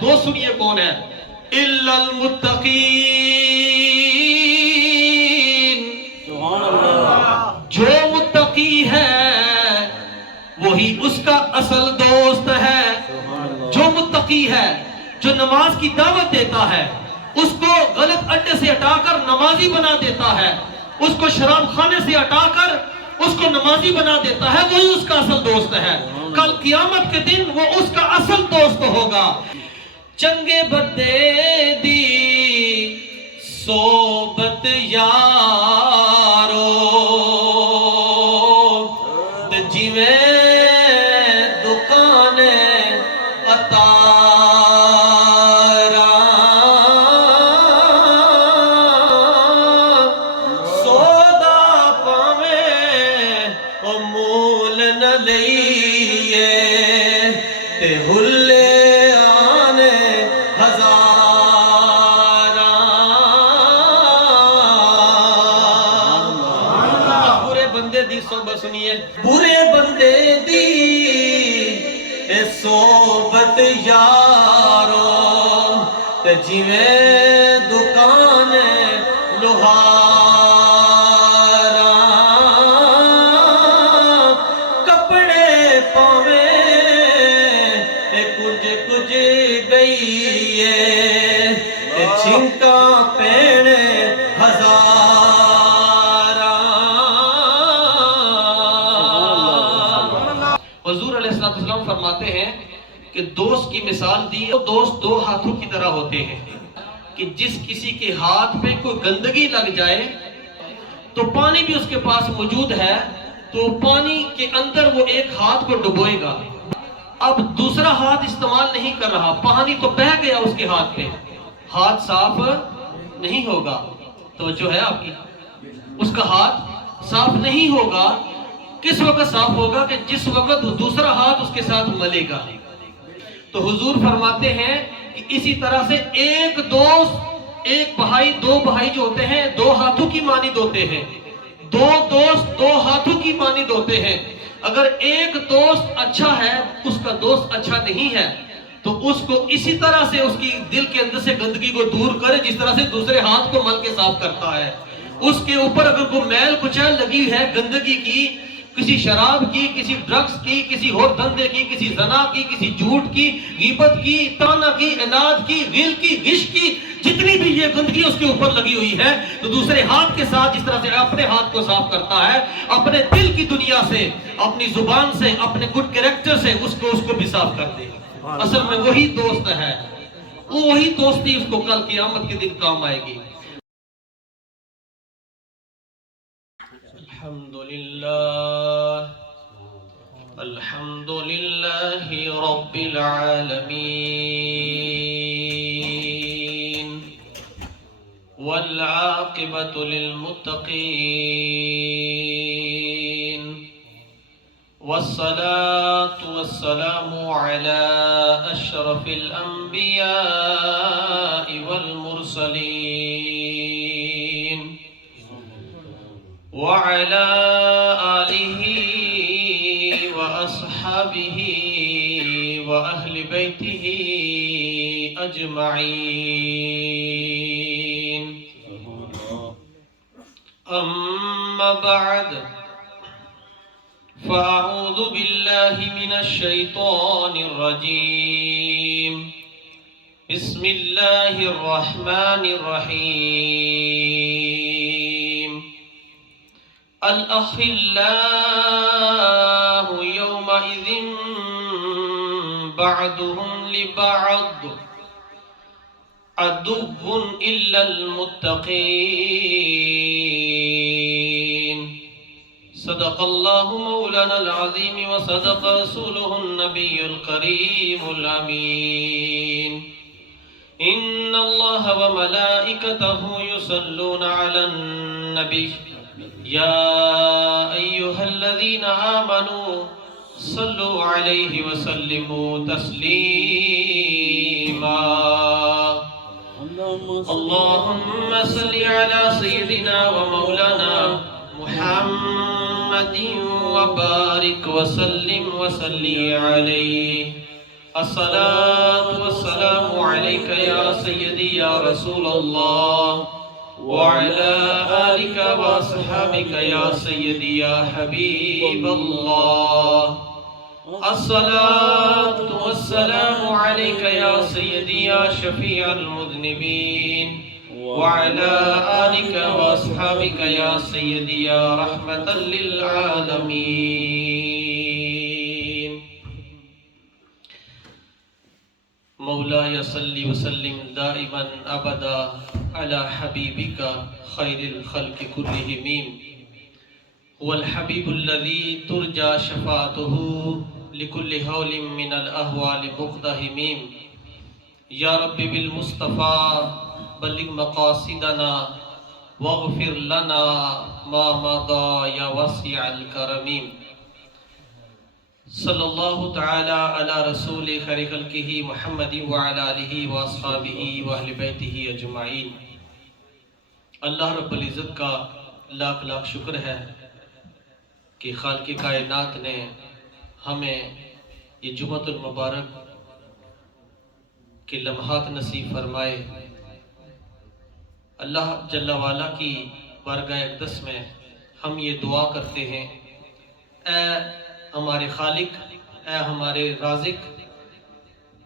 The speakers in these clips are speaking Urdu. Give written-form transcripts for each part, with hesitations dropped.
دو سنیے کون ہے؟ الا المتقین، جو متقی ہے وہی اس کا اصل دوست ہے۔ جو متقی ہے، جو نماز کی دعوت دیتا ہے، اس کو غلط اڈے سے ہٹا کر نمازی بنا دیتا ہے، اس کو شراب خانے سے ہٹا کر اس کو نمازی بنا دیتا ہے، وہی اس کا اصل دوست ہے۔ کل قیامت کے دن وہ اس کا اصل دوست ہوگا۔ چنگے بدے دی صحبت یارو تے جویں دکان اتارا، سودا پاویں او مول نہ لئیے تے ہلے برے بندے دی صحبت یارو تے جویں دکان لوہارا، کپڑے پاویں کچھ کچھ گئیے تے چھنکا پینے حضور علیہ السلام فرماتے ہیں کہ دوست کی مثال دی، دوست دو ہاتھوں کی طرح ہوتے ہیں کہ جس کسی کے ہاتھ پہ کوئی گندگی لگ جائے تو پانی بھی اس کے پاس موجود ہے تو پانی کے اندر وہ ایک ہاتھ کو ڈبوئے گا، اب دوسرا ہاتھ استعمال نہیں کر رہا، پانی تو بہہ گیا اس کے ہاتھ پہ، ہاتھ صاف نہیں ہوگا۔ توجہ ہے آپ کی؟ اس کا ہاتھ صاف نہیں ہوگا۔ کس وقت صاف ہوگا؟ کہ جس وقت دوسرا ہاتھ اس کے ساتھ ملے گا۔ تو حضور فرماتے ہیں کہ اسی طرح سے ایک دوست، ایک بھائی، دو بھائی جو ہوتے ہیں دو ہاتھوں کی مانند ہوتے ہیں، دو دوست دو ہاتھوں کی مانند ہوتے ہیں۔ اگر ایک دوست اچھا ہے، اس کا دوست اچھا نہیں ہے، تو اس کو اسی طرح سے اس کی دل کے اندر سے گندگی کو دور کرے جس طرح سے دوسرے ہاتھ کو مل کے صاف کرتا ہے۔ اس کے اوپر اگر کوئی میل کچیل لگی ہے گندگی کی، کسی شراب کی، کسی ڈرگز کی، کسی اور دھندے کی، کسی زنا کی، کسی جھوٹ کی، غیبت کی، طعنہ کی، عناد کی، غل کی، غش کی، جتنی بھی یہ گندگی اس کے اوپر لگی ہوئی ہے، تو دوسرے ہاتھ کے ساتھ جس طرح سے اپنے ہاتھ کو صاف کرتا ہے، اپنے دل کی دنیا سے، اپنی زبان سے، اپنے گڈ کریکٹر سے اس کو بھی صاف کر دے۔ اصل میں وہی دوست ہے، وہی دوستی اس کو کل قیامت کے دن کام آئے گی۔ الحمد لله رب العالمين والعاقبة للمتقين والصلاة والسلام على أشرف الأنبياء والمرسلين وعلى آله وأصحابه وأهل بيته أجمعين، أما بعد، فأعوذ بالله من الشيطان الرجيم، بسم الله الرحمن الرحيم، الأخلاء يومئذ بعضهم لبعض عدو إلا المتقين، صدق الله مولانا العظيم وصدق رسوله النبي الكريم الأمين، إن الله وملائكته يصلون على النبي يا أيها الذين آمنوا صلوا عليه وسلموا تسليما، اللهم صل على سيدنا ومولانا محمد وبارك وسلم وصلي عليه، الصلاة والسلام عليك يا سيدي يا رسول الله وعلى آلك وأصحابك يا سيدي يا حبيب الله الصلاة والسلام عليك يا سيدي يا شفيع المذنبين وعلى آلك وأصحابك يا سيدي يا رحمة للعالمين مولاي صل وسلم دائما أبدا على حبيبك خير الخلق كلهم هو الحبيب الذي ترجى شفاعته لكل هول من الأهوال مقتحم يا رب بالمصطفى بلغ مقاصدنا واغفر لنا ما مضى يا واسع الكرم صلی اللہ تعالی علی رسول خیر خلقہ محمد وعلی آلہ واصحابہ واہل بیتہ اجمعین۔ اللہ رب العزت کا لاکھ لاکھ شکر ہے کہ خالق کائنات نے ہمیں یہ جمعۃ المبارک کے لمحات نصیب فرمائے۔ اللہ جل وعلا کی بارگاہ اقدس میں ہم یہ دعا کرتے ہیں، اے ہمارے خالق، اے ہمارے رازق،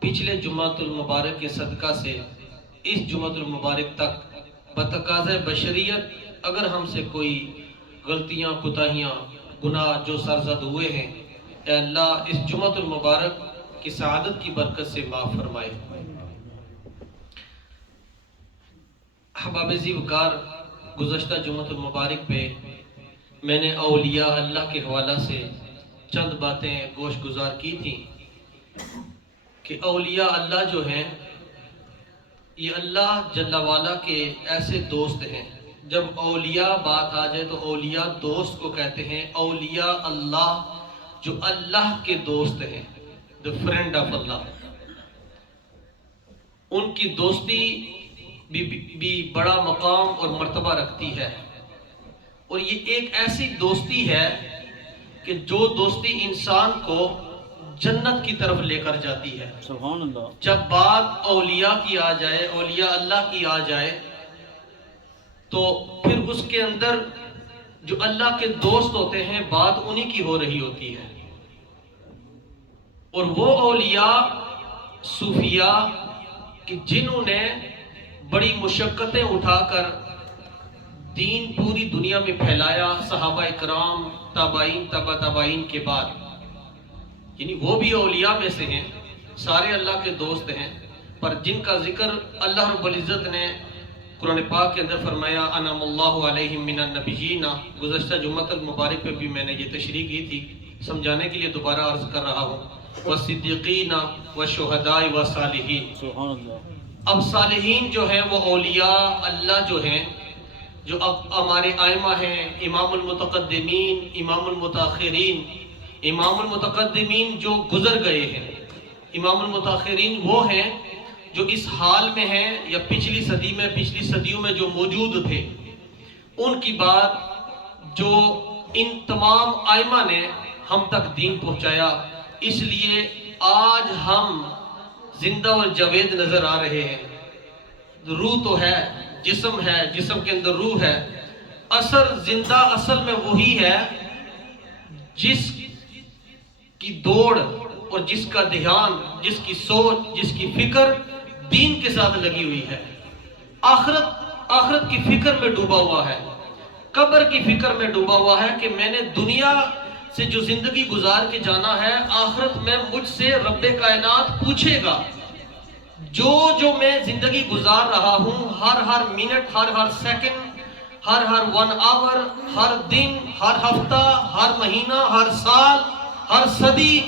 پچھلے جمعۃ المبارک کے صدقہ سے اس جمعۃ المبارک تک بتقاضۂ بشریت اگر ہم سے کوئی غلطیاں، کوتاہیاں، گناہ جو سرزد ہوئے ہیں، اے اللہ اس جمعۃ المبارک کی سعادت کی برکت سے معاف فرمائے۔ احباب عزیز وقار، گزشتہ جمعۃ المبارک پہ میں نے اولیاء اللہ کے حوالہ سے چند باتیں گوش گزار کی تھیں کہ اولیاء اللہ جو ہیں یہ اللہ جل وعلا کے ایسے دوست ہیں۔ جب اولیاء بات آ جائے تو اولیاء دوست کو کہتے ہیں، اولیاء اللہ جو اللہ کے دوست ہیں، the friend of اللہ، ان کی دوستی بھی بڑا مقام اور مرتبہ رکھتی ہے، اور یہ ایک ایسی دوستی ہے کہ جو دوستی انسان کو جنت کی طرف لے کر جاتی ہے۔ سبحان اللہ۔ جب بات اولیاء کی آ جائے، اولیاء اللہ کی آ جائے، تو پھر اس کے اندر جو اللہ کے دوست ہوتے ہیں بات انہی کی ہو رہی ہوتی ہے، اور وہ اولیاء صوفیاء کہ جنہوں نے بڑی مشقتیں اٹھا کر دین پوری دنیا میں پھیلایا، صحابہ اکرام، تابعین، تبع تابعین کے بعد، یعنی وہ بھی اولیاء میں سے ہیں، سارے اللہ کے دوست ہیں، پر جن کا ذکر اللہ رب العزت نے قرآن پاک کے اندر فرمایا انعم اللہ علیہم من النبیین، گزشتہ جمعۃ المبارک پہ بھی میں نے یہ تشریح کی تھی، سمجھانے کے لیے دوبارہ عرض کر رہا ہوں، والصدیقین والشہداء والصالحین۔ سبحان اللہ۔ اب صالحین جو ہیں وہ اولیاء اللہ جو ہیں، جو اب ہمارے ائمہ ہیں، امام المتقدمین، امام المتاخرین۔ امام المتقدمین جو گزر گئے ہیں، امام المتاخرین وہ ہیں جو اس حال میں ہیں یا پچھلی صدی میں، پچھلی صدیوں میں جو موجود تھے، ان کی بات جو ان تمام ائمہ نے ہم تک دین پہنچایا، اس لیے آج ہم زندہ اور جاوید نظر آ رہے ہیں۔ روح تو ہے، جسم ہے، جسم کے اندر روح ہے، اثر زندہ اصل میں وہی ہے جس کی دوڑ اور جس کا دھیان، جس کی سوچ، جس کی فکر دین کے ساتھ لگی ہوئی ہے، آخرت کی فکر میں ڈوبا ہوا ہے، قبر کی فکر میں ڈوبا ہوا ہے کہ میں نے دنیا سے جو زندگی گزار کے جانا ہے، آخرت میں مجھ سے رب کائنات پوچھے گا۔ جو میں زندگی گزار رہا ہوں، ہر منٹ، ہر سیکنڈ، ہر 1 آور، ہر دن، ہر ہفتہ، ہر مہینہ، ہر سال، ہر صدی،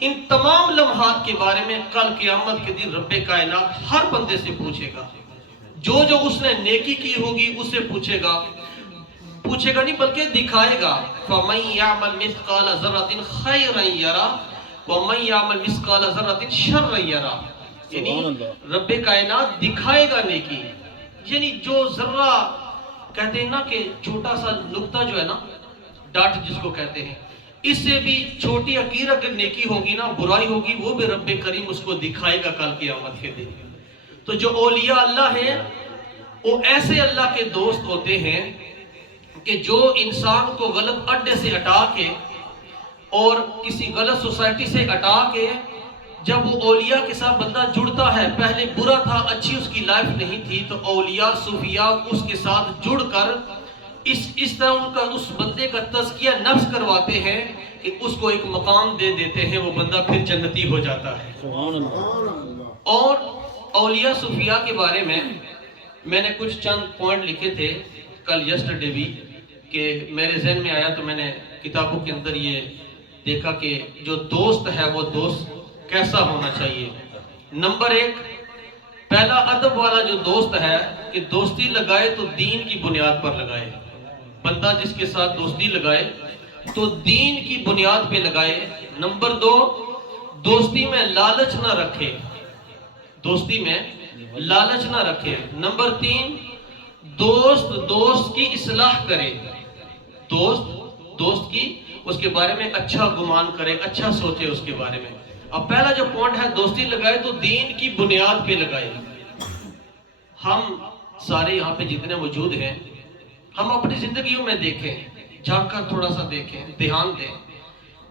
ان تمام لمحات کے بارے میں کل قیامت کے دن رب کائنات ہر بندے سے پوچھے گا۔ جو اس نے نیکی کی ہوگی اسے پوچھے گا نہیں بلکہ دکھائے گا۔ فَمَن يَعْمَلْ مِثْقَالَ ذَرَّةٍ خَيْرًا يَرَهُ وَمَن يَعْمَلْ مِثْقَالَ ذَرَّةٍ شَرًّا يَرَهُ، یعنی رب کائنات دکھائے گا نیکی، یعنی جو ذرہ کہتے ہیں نا کہ چھوٹا سا نقطہ جو ہے نا، ڈاٹ جس کو کہتے ہیں، اس سے بھی چھوٹی حقیر اگر نیکی ہوگی نا، برائی ہوگی، وہ بھی رب کریم اس کو دکھائے گا کل قیامت کے دن۔ تو جو اولیاء اللہ ہیں وہ ایسے اللہ کے دوست ہوتے ہیں کہ جو انسان کو غلط اڈے سے ہٹا کے اور کسی غلط سوسائٹی سے ہٹا کے جب وہ اولیاء کے ساتھ بندہ جڑتا ہے، پہلے برا تھا، اچھی اس کی لائف نہیں تھی، تو اولیاء صوفیاء اس کے ساتھ جڑ کر اس طرح ان کا اس بندے کا تزکیہ نفس کرواتے ہیں کہ اس کو ایک مقام دے دیتے ہیں، وہ بندہ پھر جنتی ہو جاتا ہے۔ سبحان اللہ۔ اور اولیاء صوفیاء کے بارے میں نے کچھ چند پوائنٹ لکھے تھے کل یسٹرڈے بھی، کہ میرے ذہن میں آیا تو میں نے کتابوں کے اندر یہ دیکھا کہ جو دوست ہے وہ دوست کیسا ہونا چاہیے۔ نمبر 1، پہلا ادب والا جو دوست ہے کہ دوستی لگائے تو دین کی بنیاد پر لگائے۔ بندہ جس کے ساتھ دوستی لگائے تو دین کی بنیاد پہ لگائے۔ نمبر 2، دوستی میں لالچ نہ رکھے، دوستی میں لالچ نہ رکھے۔ نمبر 3، دوست کی اصلاح کرے، دوست کی اس کے بارے میں اچھا گمان کرے، اچھا سوچے اس کے بارے میں۔ اب پہلا جو پوائنٹ ہے دوستی لگائے تو دین کی بنیاد پہ لگائے۔ ہم سارے یہاں پہ جتنے موجود ہیں، ہم اپنی زندگیوں میں دیکھیں، جھانک کر تھوڑا سا دیکھیں، دھیان دیں،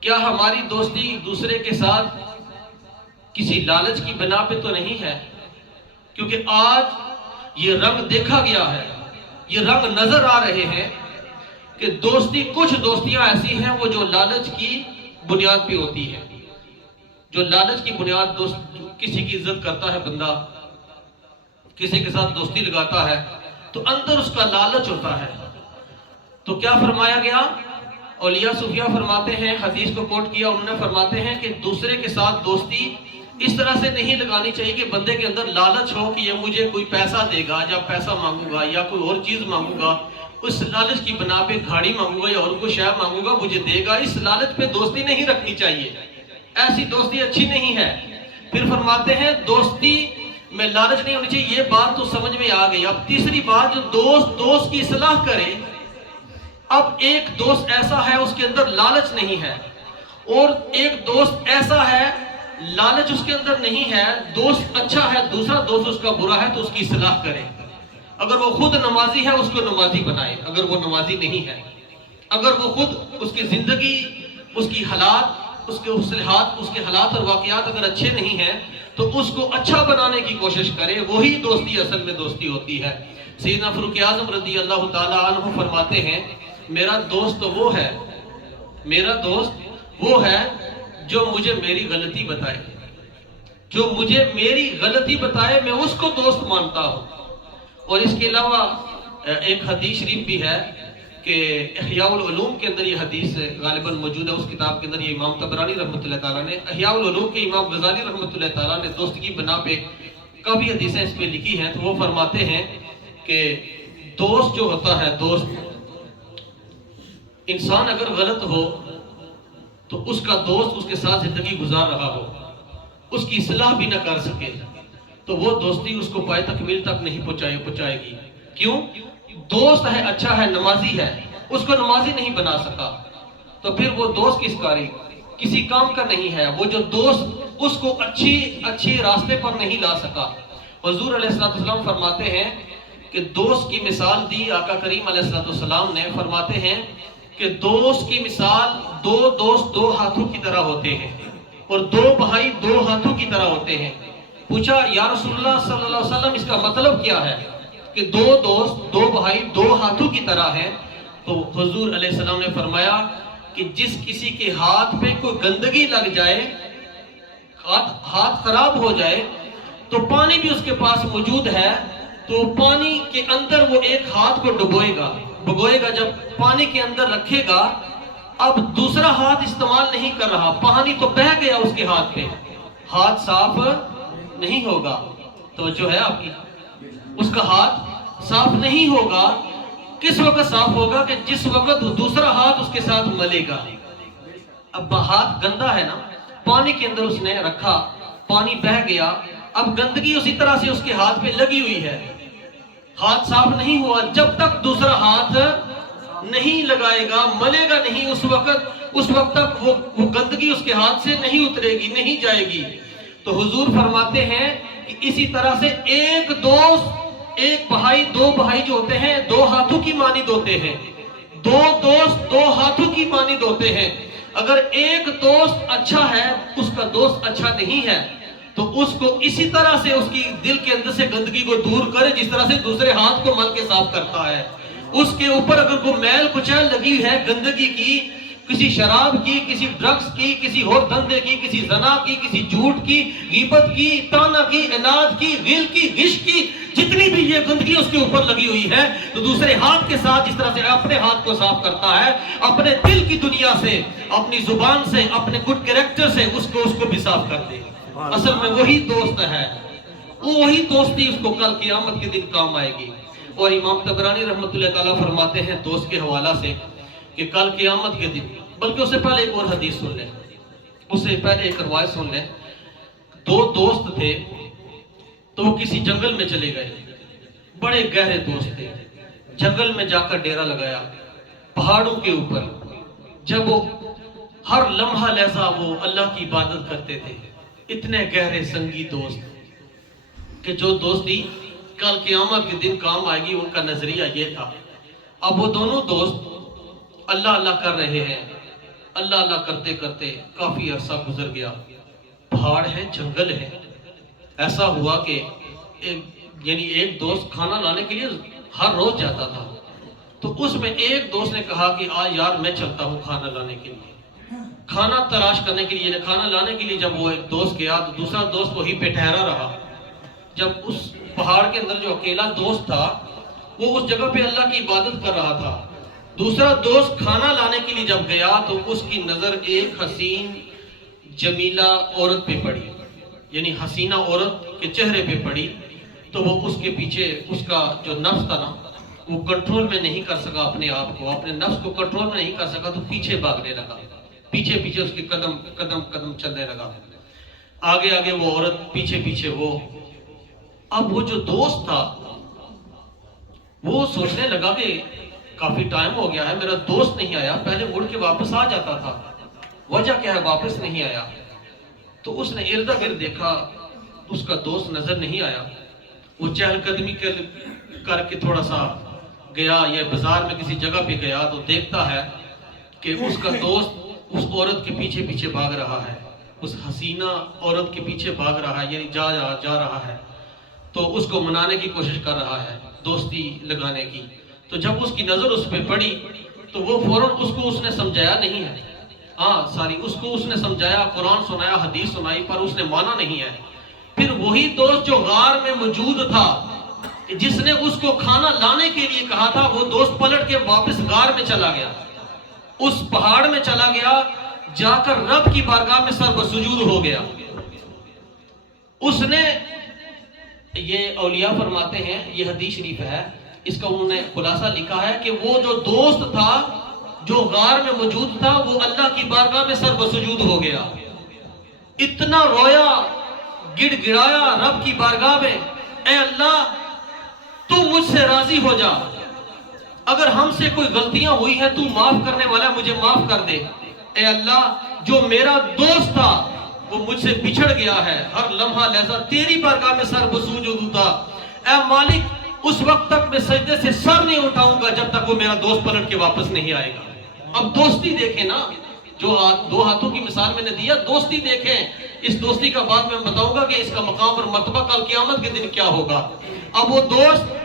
کیا ہماری دوستی دوسرے کے ساتھ کسی لالچ کی بنا پہ تو نہیں ہے؟ کیونکہ آج یہ رنگ دیکھا گیا ہے، یہ رنگ نظر آ رہے ہیں کہ کچھ دوستیاں ایسی ہیں وہ جو لالچ کی بنیاد پہ ہوتی ہیں۔ جو لالچ کی بنیاد کسی کی عزت کرتا ہے بندہ، کسی کے ساتھ دوستی لگاتا ہے تو اندر اس کا لالچ ہوتا ہے۔ تو کیا فرمایا گیا؟ اولیاء صوفیاء فرماتے ہیں، حدیث کو کوٹ کیا، انہوں نے فرماتے ہیں کہ دوسرے کے ساتھ دوستی اس طرح سے نہیں لگانی چاہیے کہ بندے کے اندر لالچ ہو کہ یہ مجھے کوئی پیسہ دے گا، یا پیسہ مانگوں گا یا کوئی اور چیز مانگوں گا، اس لالچ کی بنا پہ گھاڑی مانگوں گا یا اور کوئی شے مانگوں گا مجھے دے گا، اس لالچ پہ دوستی نہیں رکھنی چاہیے، ایسی دوستی اچھی نہیں ہے۔ پھر فرماتے ہیں دوستی میں لالچ نہیں ہونی چاہیے، یہ بات تو سمجھ میں آ گئی۔ اب تیسری بات، جو دوست کی اصلاح کرے۔ اب ایک دوست ایسا ہے اس کے اندر لالچ نہیں ہے، اور ایک دوست ایسا ہے لالچ اس کے اندر نہیں ہے، دوست اچھا ہے، دوسرا دوست اس کا برا ہے تو اس کی اصلاح کرے۔ اگر وہ خود نمازی ہے اس کو نمازی بنائے، اگر وہ نمازی نہیں ہے، اگر وہ خود اس کی زندگی، اس کی حالات، اس کے حالات اور واقعات اگر اچھے نہیں ہیں تو اس کو اچھا بنانے کی کوشش کرے، وہی دوستی اصل میں دوستی ہوتی ہے۔ سیدنا فاروق اعظم رضی اللہ تعالی عنہ فرماتے ہیں، میرا دوست وہ ہے جو مجھے میری غلطی بتائے، جو مجھے میری غلطی بتائے میں اس کو دوست مانتا ہوں۔ اور اس کے علاوہ ایک حدیث شریف بھی ہے کہ احیاء العلوم کے اندر یہ حدیث غالباً موجود ہے، اس کتاب کے اندر یہ امام طبرانی رحمۃ اللہ تعالیٰ نے، احیاء العلوم کے امام غزالی رحمۃ اللہ تعالیٰ نے دوست کی بنا پہ کافی حدیثیں اس پہ لکھی ہیں، تو وہ فرماتے ہیں کہ دوست جو ہوتا ہے، انسان اگر غلط ہو تو اس کا دوست اس کے ساتھ زندگی گزار رہا ہو، اس کی اصلاح بھی نہ کر سکے تو وہ دوستی اس کو پائے تکمیل تک نہیں پہنچائے گی۔ کیوں؟ دوست ہے، اچھا ہے، نمازی ہے، اس کو نمازی نہیں بنا سکا تو پھر وہ دوست کسی کام کا نہیں ہے۔ وہ جو دوست اس کو اچھی راستے پر نہیں لا سکا۔ حضور علیہ السلام فرماتے ہیں کہ دوست کی مثال دی آقا کریم علیہ السلام نے، فرماتے ہیں کہ دوست کی مثال دو دوست دو ہاتھوں کی طرح ہوتے ہیں، اور دو بھائی دو ہاتھوں کی طرح ہوتے ہیں۔ پوچھا یا رسول اللہ صلی اللہ علیہ وسلم اس کا مطلب کیا ہے کہ دو دوست دو بھائی دو ہاتھوں کی طرح ہیں؟ تو حضور علیہ السلام نے فرمایا کہ جس کسی کے ہاتھ پہ کوئی گندگی لگ جائے، ہاتھ خراب ہو جائے، تو پانی بھی اس کے پاس موجود ہے تو پانی کے اندر وہ ایک ہاتھ کو بھگوئے گا، جب پانی کے اندر رکھے گا، اب دوسرا ہاتھ استعمال نہیں کر رہا، پانی تو بہہ گیا اس کے ہاتھ پہ، ہاتھ صاف نہیں ہوگا۔ تو جو ہے آپ کی اس کا ہاتھ صاف نہیں ہوگا۔ کس وقت صاف ہوگا؟ کہ جس وقت دوسرا ہاتھ اس کے ساتھ ملے گا۔ اب ہاتھ گندا ہے نا، پانی کے اندر اس نے رکھا، پانی بہہ گیا، اب گندگی اسی طرح سے اس کے ہاتھ پہ لگی ہوئی ہے، ہاتھ صاف نہیں ہوا۔ جب تک دوسرا ہاتھ نہیں لگائے گا، ملے گا نہیں، اس وقت تک وہ گندگی اس کے ہاتھ سے نہیں اترے گی، نہیں جائے گی۔ تو حضور فرماتے ہیں کہ اسی طرح سے ایک دوست، ایک بھائی، دو بھائی جو ہوتے ہیں دو ہاتھوں کی مانند ہوتے ہیں، دو دوست دو ہاتھوں کی مانند ہوتے ہیں۔ اگر ایک دوست اچھا ہے، اس کا دوست اچھا نہیں ہے، تو اس کو اسی طرح سے اس کی دل کے اندر سے گندگی کو دور کرے جس طرح سے دوسرے ہاتھ کو مل کے صاف کرتا ہے۔ اس کے اوپر اگر کوئی میل کچیل لگی ہے گندگی کی، کسی شراب کی، کسی ڈرگز کی، کسی اور دھندے کی، کسی زنا کی، کسی جھوٹ کی، غیبت کی، طعنہ کی، عناد کی، غل کی، غش کی، جتنی بھی یہ گندگی اس کے اوپر لگی ہوئی ہے، تو دوسرے ہاتھ کے ساتھ جس طرح سے اپنے ہاتھ کو صاف کرتا ہے، اپنے دل کی دنیا سے، اپنی زبان سے، اپنے گڈ کریکٹر سے اس کو بھی صاف کر دے۔ اصل میں وہی دوست ہے، وہی دوستی اس کو کل قیامت کے دن کام آئے گی۔ اور امام طبرانی رحمۃ اللہ تعالیٰ فرماتے ہیں دوست کے حوالہ سے کہ کل قیامت کے دن، بلکہ اس سے پہلے ایک اور حدیث سن لیں، اس سے پہلے ایک روایت سن لیں۔ دو دوست تھے تو وہ کسی جنگل میں چلے گئے، بڑے گہرے دوست تھے، جنگل میں جا کر ڈیرا لگایا، پہاڑوں کے اوپر۔ جب وہ ہر لمحہ لہجہ وہ اللہ کی عبادت کرتے تھے، اتنے گہرے سنگی دوست کہ جو دوستی کل قیامت کے دن کام آئے گی، ان کا نظریہ یہ تھا۔ اب وہ دونوں دوست اللہ اللہ کر رہے ہیں، اللہ اللہ کرتے کرتے کافی عرصہ گزر گیا، پہاڑ ہے، جنگل ہے۔ ایسا ہوا کہ ایک دوست کھانا لانے کے لیے ہر روز جاتا تھا، تو اس میں ایک دوست نے کہا کہ یار میں چلتا ہوں کھانا لانے کے لیے، کھانا تلاش کرنے کے لیے، کھانا لانے کے لیے۔ جب وہ ایک دوست گیا تو دوسرا دوست وہی پہ ٹھہرا رہا۔ جب اس پہاڑ کے اندر جو اکیلا دوست تھا وہ اس جگہ پہ اللہ کی عبادت کر رہا تھا، دوسرا دوست کھانا لانے کے لیے جب گیا تو اس کی نظر ایک حسین جمیلہ عورت پہ پڑی، یعنی حسینہ عورت کے چہرے پہ پڑی، تو وہ اس کے پیچھے، اس کا جو نفس تھا نا وہ کنٹرول میں نہیں کر سکا اپنے آپ کو، اپنے نفس کو کنٹرول میں نہیں کر سکا، تو پیچھے بھاگنے لگا، پیچھے پیچھے اس کے قدم چلنے لگا، آگے آگے وہ عورت، پیچھے پیچھے وہ۔ اب وہ جو دوست تھا وہ سوچنے لگا کہ کافی ٹائم ہو گیا ہے، میرا دوست نہیں آیا، پہلے مڑ کے واپس آ جاتا تھا، وجہ کیا ہے واپس نہیں آیا؟ تو اس نے ارد گرد دیکھا، اس کا دوست نظر نہیں آیا۔ وہ چہل قدمی کر کے تھوڑا سا گیا یا بازار میں کسی جگہ پہ گیا تو دیکھتا ہے کہ اس کا دوست اس عورت کے پیچھے پیچھے بھاگ رہا ہے، اس حسینہ عورت کے پیچھے بھاگ رہا ہے، یعنی جا رہا ہے، تو اس کو منانے کی کوشش کر رہا ہے، دوستی لگانے کی۔ تو جب اس کی نظر اس پہ پڑی تو وہ فوراً اس نے سمجھایا نہیں ہے، اس نے سمجھایا، قرآن سنایا، حدیث سنائی، پر اس نے مانا نہیں ہے۔ پھر وہی دوست جو غار میں موجود تھا، جس نے اس کو کھانا لانے کے لیے کہا تھا، وہ دوست پلٹ کے واپس غار میں چلا گیا، اس پہاڑ میں چلا گیا، جا کر رب کی بارگاہ میں سر بسجود ہو گیا۔ اس نے، یہ اولیاء فرماتے ہیں، یہ حدیث شریف ہے، اس کا انہوں نے خلاصہ لکھا ہے کہ وہ جو دوست تھا جو غار میں موجود تھا، وہ اللہ کی بارگاہ میں سر بسجود ہو گیا، اتنا رویا، گڑ گڑایا رب کی بارگاہ میں، اے اللہ تو مجھ سے راضی ہو جا، اگر ہم سے کوئی غلطیاں ہوئی ہیں تو معاف کرنے والا، مجھے معاف کر دے، اے اللہ جو میرا دوست تھا وہ مجھ سے بچھڑ گیا ہے، ہر لمحہ لہجہ تیری بارگاہ میں سر بسجود تھا، اے مالک اس وقت تک میں سجدے سے سر نہیں اٹھاؤں گا جب تک وہ میرا دوست پلٹ کے واپس نہیں آئے گا۔ اب دوستی دیکھیں نا، جو دو ہاتھوں کی مثال میں نے دیا، دوستی دیکھیں، اس دوستی کا بعد میں بتاؤں گا کہ اس کا مقام اور مرتبہ کل قیامت کے دن کیا ہوگا۔ اب وہ دوست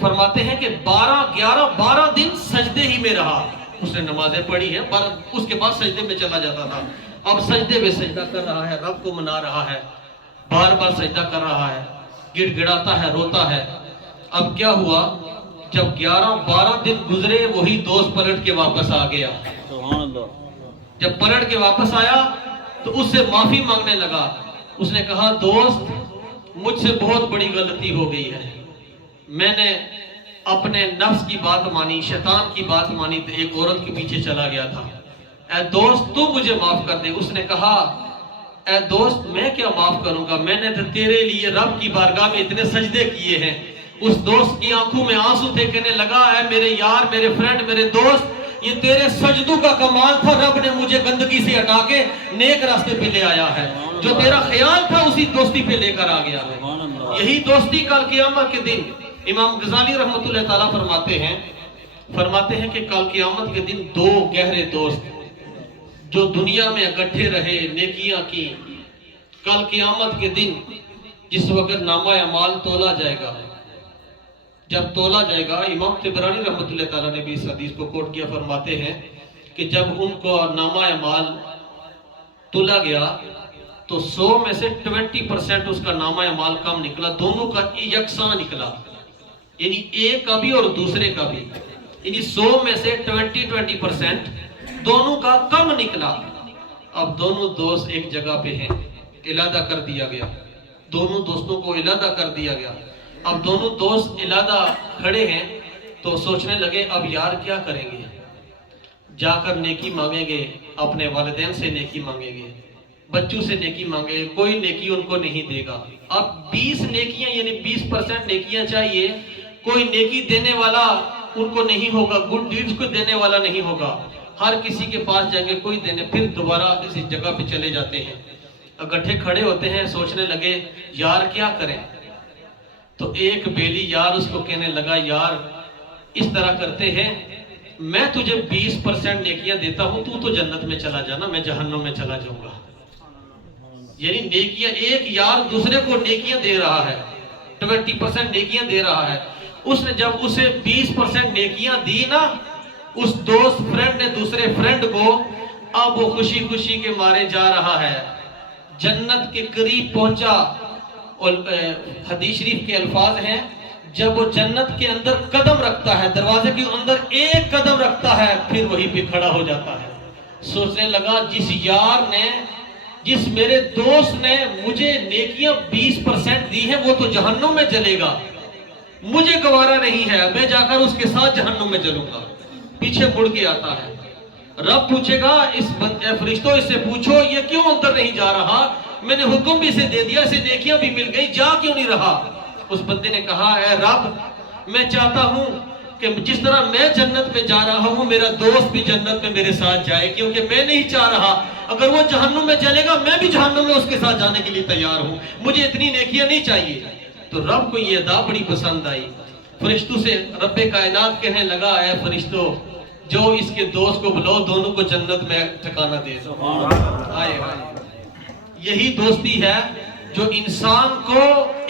فرماتے ہیں کہ 12 دن سجدے ہی میں رہا، اس نے نمازیں پڑھی ہیں پر اس کے بعد سجدے میں چلا جاتا تھا، اب سجدے میں سجدہ کر رہا ہے، رب کو منا رہا ہے، بار بار سجدہ کر رہا ہے، گڑ گڑاتا ہے، روتا ہے۔ اب کیا ہوا، جب 12 دن گزرے وہی دوست پلٹ کے واپس آ گیا۔ سبحان اللہ۔ جب پلٹ کے واپس آیا تو اس سے معافی مانگنے لگا، اس نے کہا دوست مجھ سے بہت بڑی غلطی ہو گئی ہے، میں نے اپنے نفس کی بات مانی، شیطان کی بات مانی، تو ایک عورت کے پیچھے چلا گیا تھا، اے دوست تو مجھے معاف کر دے۔ اس نے کہا اے دوست میں کیا معاف کروں گا، میں نے تو تیرے لیے رب کی بارگاہ میں اتنے سجدے کیے ہیں۔ اس دوست کی آنکھوں میں آنسو تھے، کہنے لگا اے میرے یار، میرے فرینڈ، میرے دوست، یہ تیرے سجدوں کا کمال تھا، رب نے مجھے گندگی سے ہٹا کے نیک راستے پہ لے آیا ہے، جو تیرا خیال تھا اسی دوستی پہ لے کر آ گیا ہے۔ یہی دوستی کل قیامت کے دن امام غزالی رحمۃ اللہ تعالیٰ فرماتے ہیں کہ کل قیامت کے دن دو گہرے دوست جو دنیا میں اکٹھے رہے، نیکیاں کی، کل قیامت کے دن جس وقت نامہ اعمال تولا جائے گا، جب تولا جائے گا، امام طبرانی رحمۃ اللہ تعالیٰ نے بھی اس حدیث کو کوٹ کیا، فرماتے ہیں کہ جب ان کو نامہ اعمال تولا گیا تو 100 میں سے 20% اس کا نامہ اعمال کم نکلا، دونوں کا یکساں نکلا، یعنی ایک کا بھی اور دوسرے کا بھی، یعنی 100 میں سے 20% دونوں کا کم نکلا۔ اب دونوں دوست ایک جگہ پہ ہیں، علیحدہ کر دیا گیا، دونوں دوستوں کو علیحدہ کر دیا گیا۔ اب دونوں دوست علیحدہ کھڑے ہیں تو سوچنے لگے اب یار کیا کریں گے، جا کر نیکی مانگیں گے، اپنے والدین سے نیکی مانگیں گے، بچوں سے نیکی مانگیں گے، کوئی نیکی ان کو نہیں دے گا۔ اب 20 نیکیاں یعنی 20% نیکیاں چاہیے، کوئی نیکی دینے والا ان کو نہیں ہوگا، گڈ ڈیڈز کو دینے والا نہیں ہوگا، ہر کسی کے پاس جائیں گے کوئی دینے، پھر دوبارہ کسی جگہ پہ چلے جاتے ہیں، اکٹھے کھڑے ہوتے ہیں، سوچنے لگے یار کیا کریں، تو ایک بیلی یار اس کو کہنے لگا یار اس طرح کرتے ہیں، میں تجھے 20% نیکیاں دیتا ہوں، تو جنت میں چلا جانا، میں جہنم میں چلا جاؤں گا۔ یعنی نیکیاں، ایک یار دوسرے کو نیکیاں دے رہا ہے، 20% نیکیاں دے رہا ہے، اس نے جب اسے 20% نیکیاں دی نا، اس دوست فرینڈ نے دوسرے فرینڈ کو، اب وہ خوشی خوشی کے مارے جا رہا ہے، جنت کے قریب پہنچا، اور حدیث شریف کے الفاظ ہیں جب وہ جنت کے اندر قدم رکھتا ہے، دروازے کے اندر ایک قدم رکھتا ہے، پھر وہی پہ کھڑا ہو جاتا ہے، سوچنے لگا جس یار نے، جس میرے دوست نے مجھے نیکیاں 20% دی ہیں وہ تو جہنم میں جلے گا، مجھے گوارا نہیں ہے، میں جا کر اس کے ساتھ جہنم میں جلوں گا۔ پیچھے مڑ کے آتا ہے، رب پوچھے گا اس فرشتوں اس سے پوچھو یہ کیوں اندر نہیں جا رہا، میں نے حکم بھی اسے دے دیا، اسے نیکیاں بھی مل گئی، جا کیوں نہیں رہا؟ اس بندے نے کہا اے رب میں چاہتا ہوں کہ جس طرح میں جنت میں جا رہا ہوں میرا دوست بھی جنت میں میرے ساتھ جائے، کیونکہ میں نہیں چاہ رہا اگر وہ جہنم میں چلے گا میں بھی جہنم میں اس کے ساتھ جانے کے لیے تیار ہوں، مجھے اتنی نیکیاں نہیں چاہیے۔ تو رب کو یہ ادا بڑی پسند آئی، فرشتوں سے رب کائنات کہنے لگا اے فرشتوں جو اس کے دوست کو بلاؤ، دونوں کو جنت میں ٹھکانہ دے دو۔ آئے یہی دوستی ہے جو انسان کو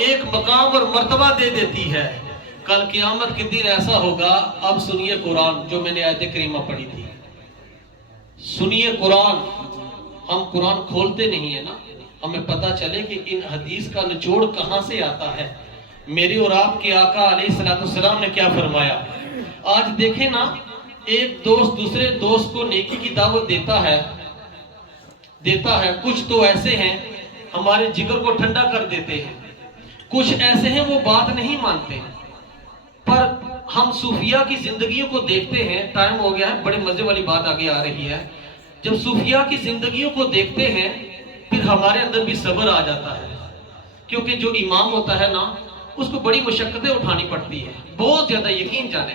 ایک مقام اور مرتبہ دے دیتی ہے۔ کل قیامت کے دن ایسا ہوگا، اب سنیے قرآن جو میں نے آیت کریمہ پڑھی تھی، سنیے قرآن، ہم قرآن کھولتے نہیں ہیں نا، ہمیں پتہ چلے کہ ان حدیث کا نچوڑ کہاں سے آتا ہے، میرے اور آپ کے آقا علیہ السلام نے کیا فرمایا۔ آج دیکھیں نا، ایک دوست دوسرے دوست کو نیکی کی دعوت دیتا ہے، کچھ تو ایسے ہیں ہمارے جگر کو ٹھنڈا کر دیتے ہیں، کچھ ایسے ہیں وہ بات نہیں مانتے، پر ہم صوفیاء کی زندگیوں کو دیکھتے ہیں، ٹائم ہو گیا ہے، بڑے مزے والی بات آگے آ رہی ہے، جب صوفیاء کی زندگیوں کو دیکھتے ہیں پھر ہمارے اندر بھی صبر آ جاتا ہے، کیونکہ جو امام ہوتا ہے نا اس کو بڑی مشقتیں اٹھانی پڑتی ہے، بہت زیادہ، یقین جانیں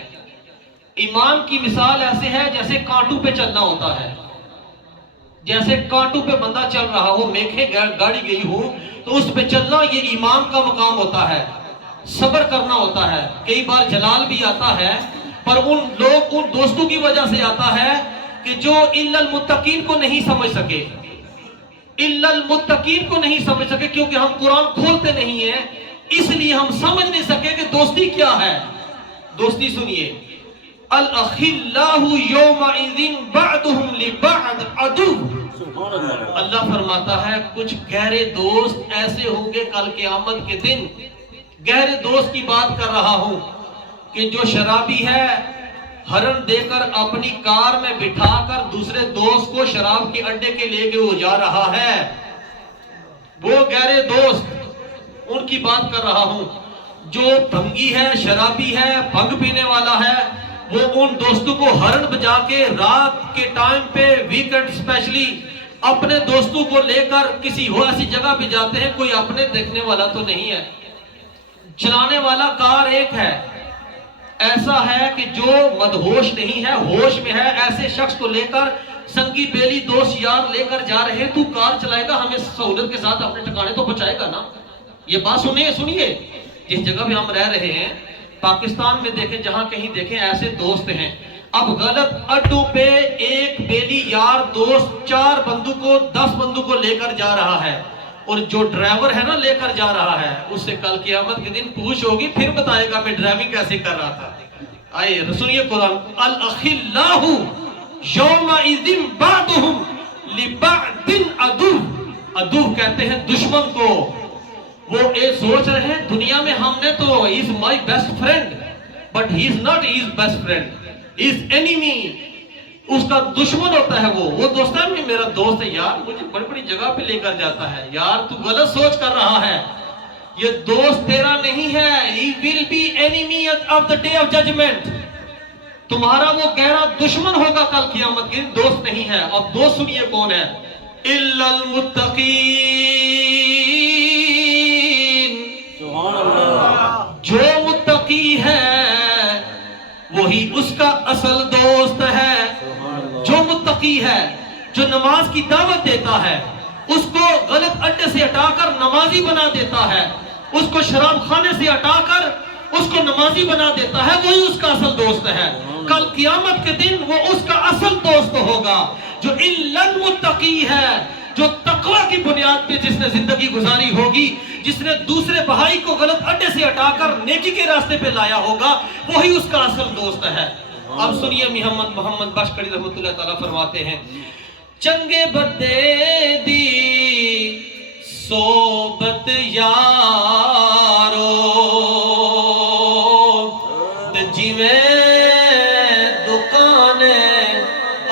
امام کی مثال ایسے ہے جیسے کانٹوں پہ چلنا ہوتا ہے، جیسے کانٹوں پہ بندہ چل رہا ہو، میکھیں گاڑی گئی ہو تو اس پہ چلنا یہ امام کا مقام ہوتا ہے، صبر کرنا ہوتا ہے، کئی بار جلال بھی آتا ہے، پر ان دوستوں کی وجہ سے آتا ہے کہ جو الا المتقین کو نہیں سمجھ سکے، الا المتقین کو نہیں سمجھ سکے، کیونکہ ہم قرآن کھولتے نہیں ہیں اس لیے ہم سمجھ نہیں سکے کہ دوستی کیا ہے۔ دوستی سنیے، الاخلاء یومئذ بعضهم لبعض عدو، اللہ فرماتا ہے کچھ گہرے دوست ایسے ہوں گے کل قیامت کے دن، گہرے دوست کی بات کر رہا ہوں کہ جو شرابی ہے ہرن دے کر اپنی کار میں بٹھا کر دوسرے دوست کو شراب کے اڈے کے لے کے وہ جا رہا ہے، وہ گہرے دوست ان کی بات کر رہا ہوں۔ جو بھنگی ہے، شرابی ہے، بھنگ پینے والا ہے، وہ ان دوستوں کو ہرن بجا کے رات کے ٹائم پہ ویکنڈ اسپیشلی اپنے دوستوں کو لے کر کسی ہو ایسی جگہ پہ جاتے ہیں، کوئی اپنے دیکھنے والا تو نہیں ہے، چلانے والا کار ایک ہے، ایسا ہے کہ جو مدہوش نہیں ہے ہوش میں ہے، ایسے شخص کو لے کر سنگی بیلی دوست یار لے کر جا رہے ہیں، تو کار چلائے گا ہمیں سہولت کے ساتھ اپنے ٹھکانے تو پہنچائے گا نا؟ یہ بات سنیے جس جگہ پہ ہم رہ رہے ہیں پاکستان میں دیکھیں، جہاں کہیں دیکھیں ایسے دوست ہیں، اب غلط اڈوں پہ ایک بیلی یار دوست 4 بندوقوں 10 بندوقوں لے کر جا رہا ہے، اور جو ڈرائیور ہے نا لے کر جا رہا ہے، اس سے کل قیامت کے دن پوچھ ہوگی، پھر بتائے گا میں ڈرائیونگ کیسے کر رہا تھا۔ آئے سنیے قرآن، الاخلاء یومئذ بعضهم لبعض عدو، عدو کہتے ہیں دشمن کو۔ وہ یہ سوچ رہے ہیں دنیا میں ہم نے تو he is my best friend but he is not his best friend, he is enemy، اس کا دشمن ہوتا ہے وہ دوستان میں میرا دوست ہے یار، مجھے بڑی بڑی جگہ پہ لے کر جاتا ہے، یار تو غلط سوچ کر رہا ہے، یہ دوست تیرا نہیں ہے، he will be enemy of the day of judgment، تمہارا وہ گہرا دشمن ہوگا کل قیامت کے دن، دوست نہیں ہے۔ اب دوست سنیے کون ہے، الا المتقین، جو متقی ہے وہی اس کا اصل دوست ہے۔ جو متقی ہے، جو نماز کی دعوت دیتا ہے، اس کو غلط اڈے سے ہٹا کر نمازی بنا دیتا ہے، اس کو شراب خانے سے ہٹا کر اس کو نمازی بنا دیتا ہے، وہی اس کا اصل دوست ہے۔ کل قیامت کے دن وہ اس کا اصل دوست ہوگا۔ جو الا المتقی ہے، جو تقوی کی بنیاد پہ جس نے زندگی گزاری ہوگی، جس نے دوسرے بھائی کو غلط اڈے سے ہٹا کر نیکی کے راستے پہ لایا ہوگا، وہی اس کا اصل دوست ہے۔ اب سنیے محمد باشکڑی رحمت اللہ تعالیٰ فرماتے ہیں، چنگے بدے دی صحبت یارو تے جویں دکان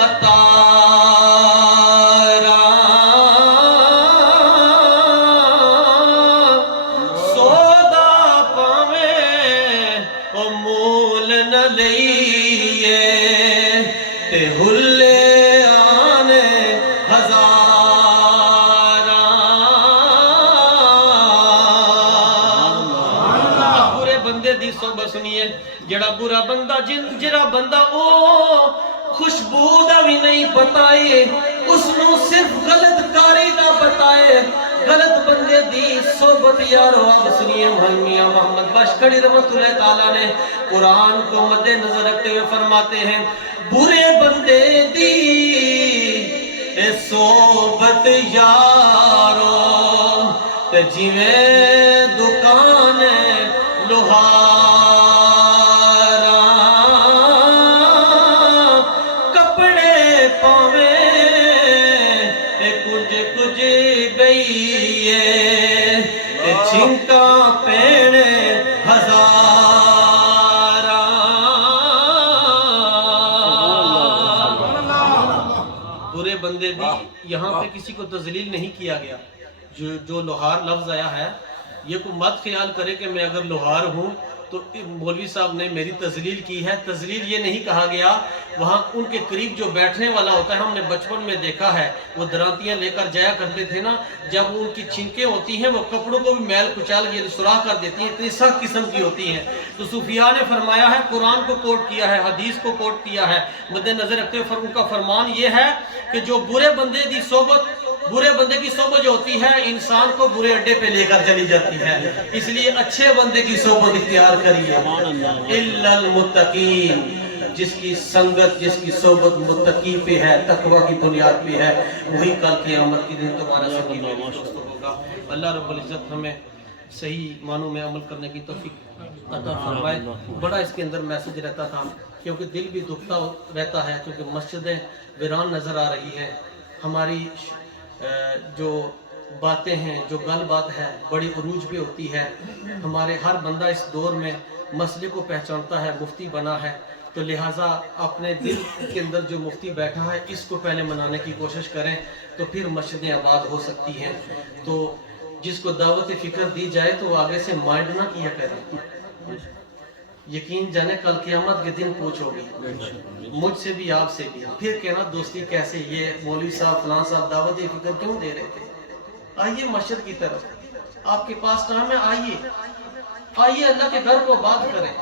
اتارا، سودا پاویں او مول نہ لئیے تے ہلے جڑا برا بندہ جڑا بندہ او خوشبو دا بھی نہیں بتائے، اس نو صرف غلط کاری دا بتائے، غلط بندے دی صحبت یارو۔ اب سنیے میاں محمد باشکڑی رحمت اللہ تعالیٰ نے قرآن کو مد نظر رکھتے ہوئے فرماتے ہیں، برے بندے دی صحبت یارو تے جویں دکان لوہارا، برے بندے دی یہاں پہ کسی کو تذلیل نہیں کیا گیا۔ جو لوہار لفظ آیا ہے، یہ کو مت خیال کرے کہ میں اگر لوہار ہوں تو مولوی صاحب نے میری تذلیل کی ہے، تذلیل یہ نہیں کہا گیا۔ وہاں ان کے قریب جو بیٹھنے والا ہوتا ہے، ہم نے بچپن میں دیکھا ہے، وہ درانتیاں لے کر جایا کرتے تھے نا، جب ان کی چھینکیں ہوتی ہیں وہ کپڑوں کو بھی میل کچال یہ سوراخ کر دیتی ہیں، اتنی سخت قسم کی ہوتی ہیں۔ تو صوفیاء نے فرمایا ہے، قرآن کو کوٹ کیا ہے، حدیث کو کوٹ کیا ہے، مد نظر رکھتے ہوئے ان کا فرمان یہ ہے کہ جو برے بندے کی صحبت جو ہوتی ہے انسان کو برے اڈے پہ لے کر چلی جاتی ہے، اس لیے اچھے بندے کی صحبت اختیار کریے۔ الا المتقین، جس کی سنگت جس کی صحبت متقی پہ ہے، تقوی کی بنیاد پہ ہے، وہی کل قیامت کے دن تمہارا سنگی میری دوست ہوگا۔ اللہ رب العزت ہمیں صحیح معنوں میں عمل کرنے کی توفیق عطا فرمائے۔ بڑا اس کے اندر میسج رہتا تھا، کیونکہ دل بھی دکھتا رہتا ہے، کیونکہ مسجدیں ویران نظر آ رہی ہیں، ہماری جو باتیں ہیں، جو گل بات ہے بڑی عروج پہ ہوتی ہے، ہمارے ہر بندہ اس دور میں مسئلے کو پہچانتا ہے، مفتی بنا ہے، تو لہٰذا اپنے دل کے اندر جو مفتی بیٹھا ہے اس کو پہلے منانے کی کوشش کریں، تو پھر مسجدیں آباد ہو سکتی ہیں۔ تو جس کو دعوت فکر دی جائے تو وہ آگے سے مائنڈ نہ کیا کرے، یقین جانے کل قیامت کے دن پوچھو گی، مجھ سے بھی آپ سے بھی، پھر کہنا دوستی کیسے، یہ مولوی صاحب فلاں صاحب دعوت فکر کیوں دے رہے تھے؟ آئیے مسجد کی طرف، آپ کے پاس ٹائم ہے، آئیے اللہ کے گھر کو آباد کریں،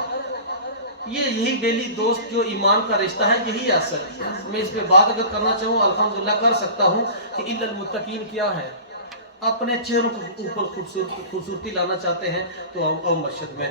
یہی بیلی دوست جو ایمان کا رشتہ ہے، یہی اثر ہے۔ میں اس پہ بات اگر کرنا چاہوں الحمدللہ کر سکتا ہوں کہ الا المتقین کیا ہے، اپنے چہروں کے اوپر خوبصورتی لانا چاہتے ہیں تو آؤ مسجد میں